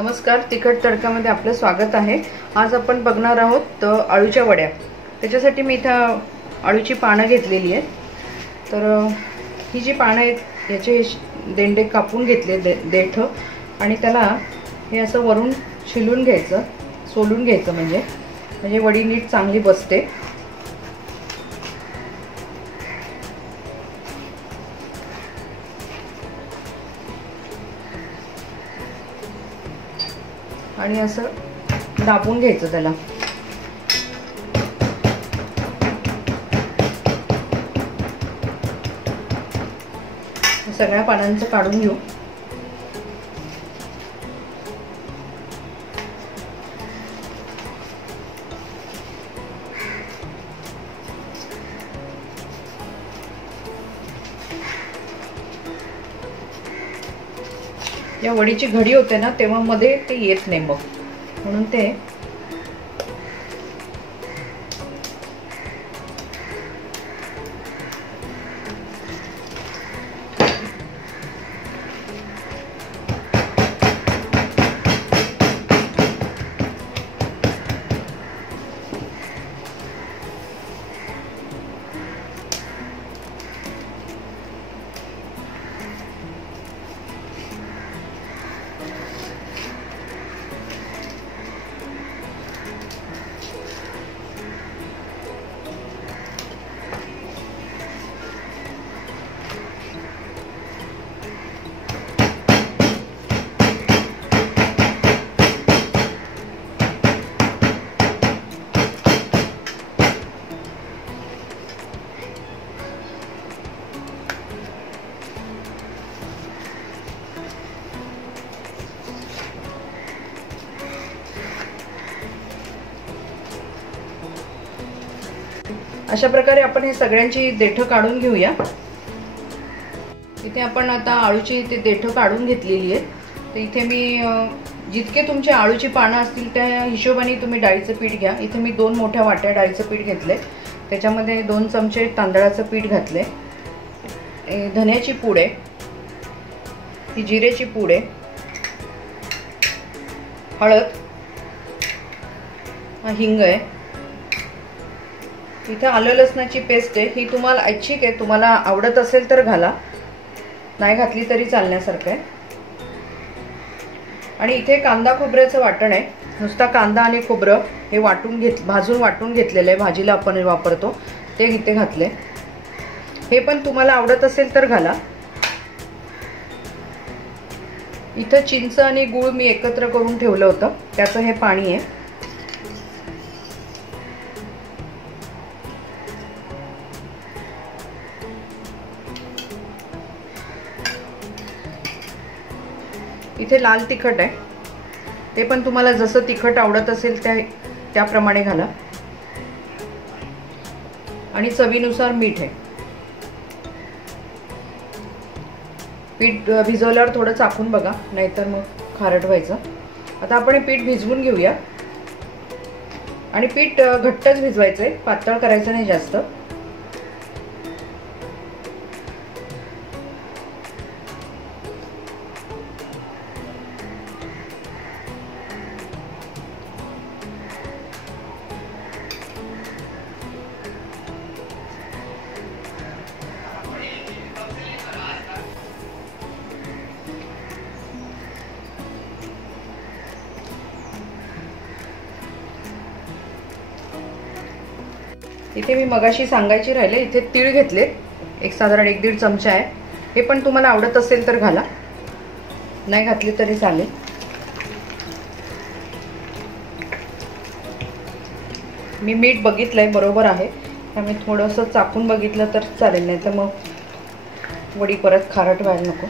नमस्कार, तिखट तडक्यामध्ये आपलं स्वागत आहे। आज आपण बघणार आहोत आळूच्या वड्या। त्याच्यासाठी मी इथं आळूची पानं घेतलेली आहेत। तर ही जी पानं आहेत याचे देंडे कापून घेतले, देठ, आणि त्याला हे असं वरून छिलून घ्यायचं, सोलून घ्यायचं, म्हणजे वडी नीट चांगली बसते। आणि असं दाबून घ्यायचं त्याला। सगळ्या पानांचं काढून घेऊ। या वडीची घडी होते ना तेव्हा मध्ये ते येत नाही, मग म्हणून ते अशा प्रकारे आपण हे सगळ्यांची देठ काढून घेऊया। इथे आपण आता आळूची ते देठ काढून घेतलेली आहेत। तर इथे मी जितके तुमचे आळूची पानं असतील त्या हिशोबाने तुम्ही डाळीचं पीठ घ्या। इथे मी 2 मोठ्या वाट्या डाळीचं पीठ घेतले, त्याच्यामध्ये 2 चमचे तांदळाचं पीठ घातले, धन्याची पूड आहे, ही जिरेची पूड आहे, हळद, हिंग आहे, इथे आलं लसणाची पेस्ट आहे। ही तुम्हाला ऐच्छिक आहे, तुम्हाला आवडत असेल तर घाला, नाही घातली तरी चालण्यासारखं आहे। आणि इथे कांदा खोबऱ्याचं वाटण आहे, नुसता कांदा आणि खोबरं हे भाजून वाटून घेतलेलं आहे, भाजीला आपण वापरतो ते इथे घातले। हे पण तुम्हाला आवडत असेल तर घाला। इथं चिंच आणि गूळ मी एकत्र करून ठेवलं होतं, त्याचं हे पाणी आहे। इथे लाल तिखट आहे, ते पण तुम्हाला जसं तिखट आवडत असेल त्याप्रमाणे घाला। आणि चवीनुसार मीठ आहे। पीठ भिजवल्यावर थोडं चाखून बघा, नाहीतर मग खारट व्हायचं। आता आपण हे पीठ भिजवून घेऊया। आणि पीठ घट्टच भिजवायचंय, पातळ करायचं नाही जास्त। इथे मी मगाशी सांगायचे राहिले, इथे तीळ घेतले, एक साधारण 1-1.5 चमचा आहे। हे पण तुम्हाला आवडत असेल तर घाला, नाही घातली तरी चालेल। मी मीठ बघितलंय बरोबर आहे, त्यामुळे थोडंसं चाखून बघितलं तर चालेल, नाही तर मग वडी परत खारट व्हायला नको।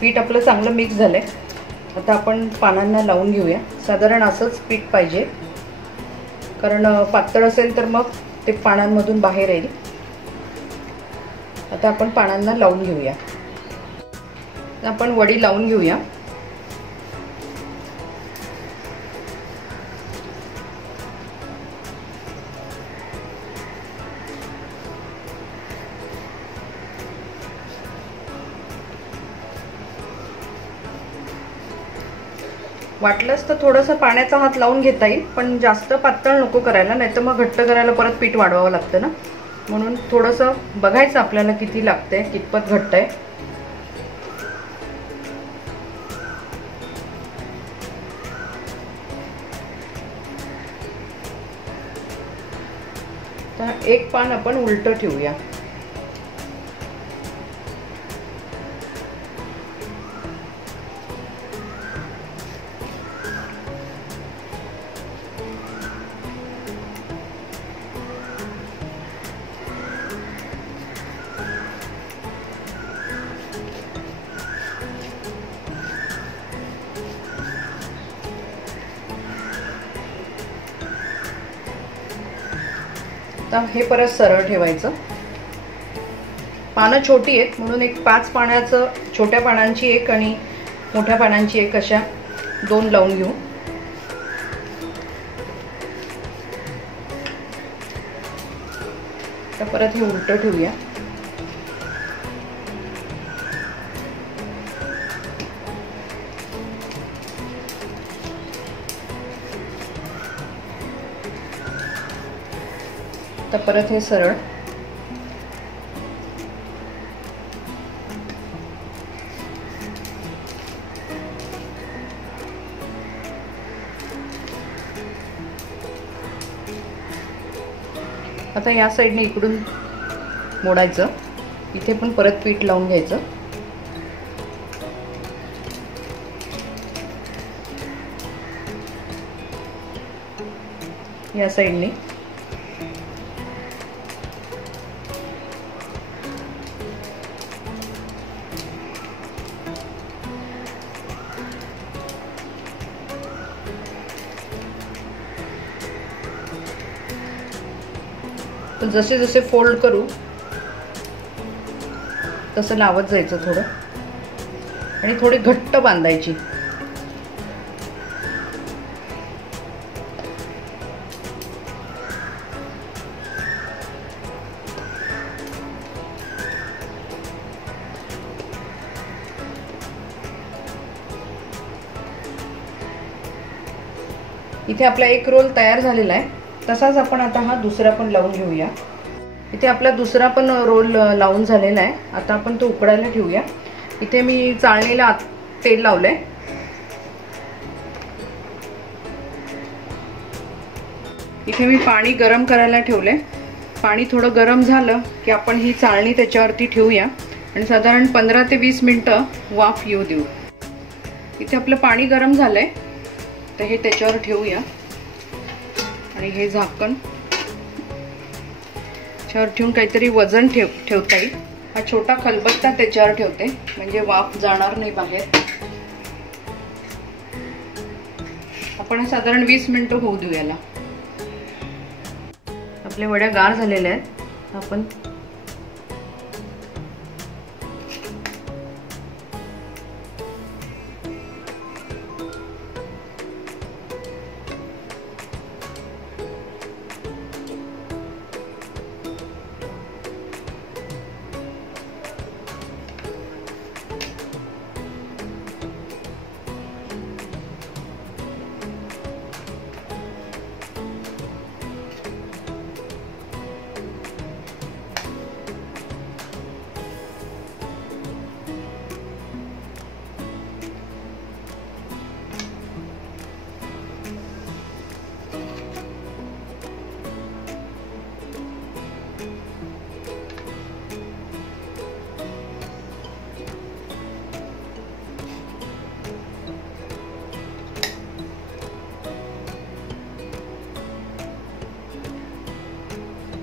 पीठ आपलं चांगलं मिक्स झालंय। आता आपण पानांना लावून घेऊया। साधारण असंच पीठ पाहिजे, कारण पातळ असेल तर मग ते पानांमधून बाहेर येईल। आता आपण पानांना लावून घेऊया। आपण वडी लावून घेऊया। वाटलंच तर थोडंसं पाण्याचा हात लावून घेता येईल, पण जास्त पातळ नको करायला, नाही तर मग घट्ट करायला परत पीठ वाढवावं लागतं ना. म्हणून थोडंसं बघायचं आपल्याला किती लागतंय, कितपत घट्ट आहे. तर एक पान आपण उलटं ठेवूया. तर हे परत सरळ ठेवायचं. पानं छोटी आहेत म्हणून एक 5 पानाचं, छोट्या पानांची एक आणि मोठ्या पानांची एक, अशा 2 लावून घेऊ. तर परत हे उलटं ठेवूया. तर परत हे सरळ. आता या साईडने इकडून मोडायचं. इथे पण परत पीठ लावून घ्यायचं. या साईडने जसे जसे फोल्ड करू तसं लावत जायचं थोडं, आणि थोडी घट्ट बांधायची. इथे आपला एक रोल तयार झालेला आहे. तसाच आपण आता हा दुसरा पण लावून घेऊया. इथे आपला दुसरा पण रोल लावून झालेला आहे. आता आपण तो उकडायला ठेवूया. इथे मी चाळणीला तेल लावलंय. इथे मी पाणी गरम करायला ठेवलंय. पाणी थोडं गरम झालं की आपण ही चाळणी त्याच्यावरती ठेवूया आणि साधारण 15 ते 20 मिनिटं वाफ येऊ देऊ. इथे आपलं पाणी गरम झालंय, तर हे त्याच्यावर ठेवूया आणि हे झाकण त्याच्यावर ठेवून काहीतरी वजन ठेवता येईल. हा छोटा खलबत्ता त्याच्यावर ठेवते म्हणजे वाफ जाणार नाही बाहेर. आपण साधारण 20 मिनिटं होऊ देऊ याला. आपल्या वड्या गार झालेल्या आहेत. आपण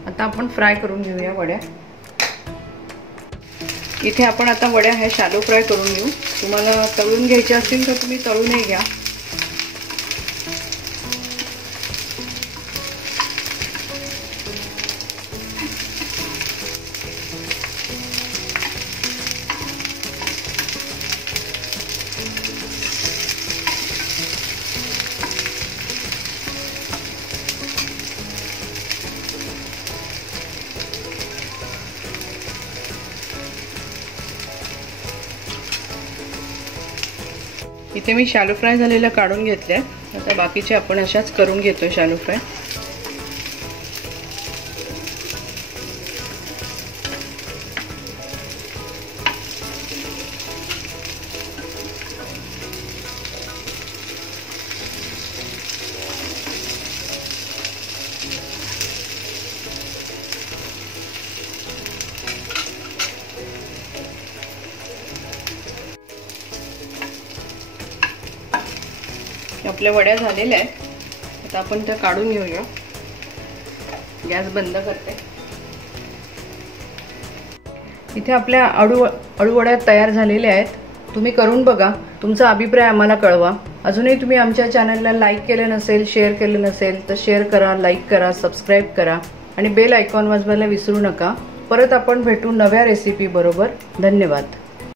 आता आपण फ्राय करून घेऊया वड्या. इथे आपण आता वड्या ह्या शॅलो फ्राय करून घेऊ. तुम्हाला तळून घ्यायच्या असतील तर तुम्ही तळूनही घ्या. इथे मी शॅलो फ्राय झालेला काढून घेतले. आता बाकीचे आपण अशाच करून घेतोय शॅलो फ्राय. आपल्या वड्या झालेल्या आहेत. आता आपण त्या काढून घेऊया. गॅस बंद करते. इथे आपल्या अळूवड्या तयार झालेल्या आहेत. तुम्ही करून बघा. तुमचा अभिप्राय आम्हाला कळवा. अजूनही तुम्ही आमच्या चॅनलला लाईक केलं नसेल, शेअर केलं नसेल तर शेअर करा, लाईक करा, सबस्क्राईब करा आणि बेल आयकॉन वाजवायला विसरू नका. परत आपण भेटू नव्या रेसिपी बरोबर. धन्यवाद.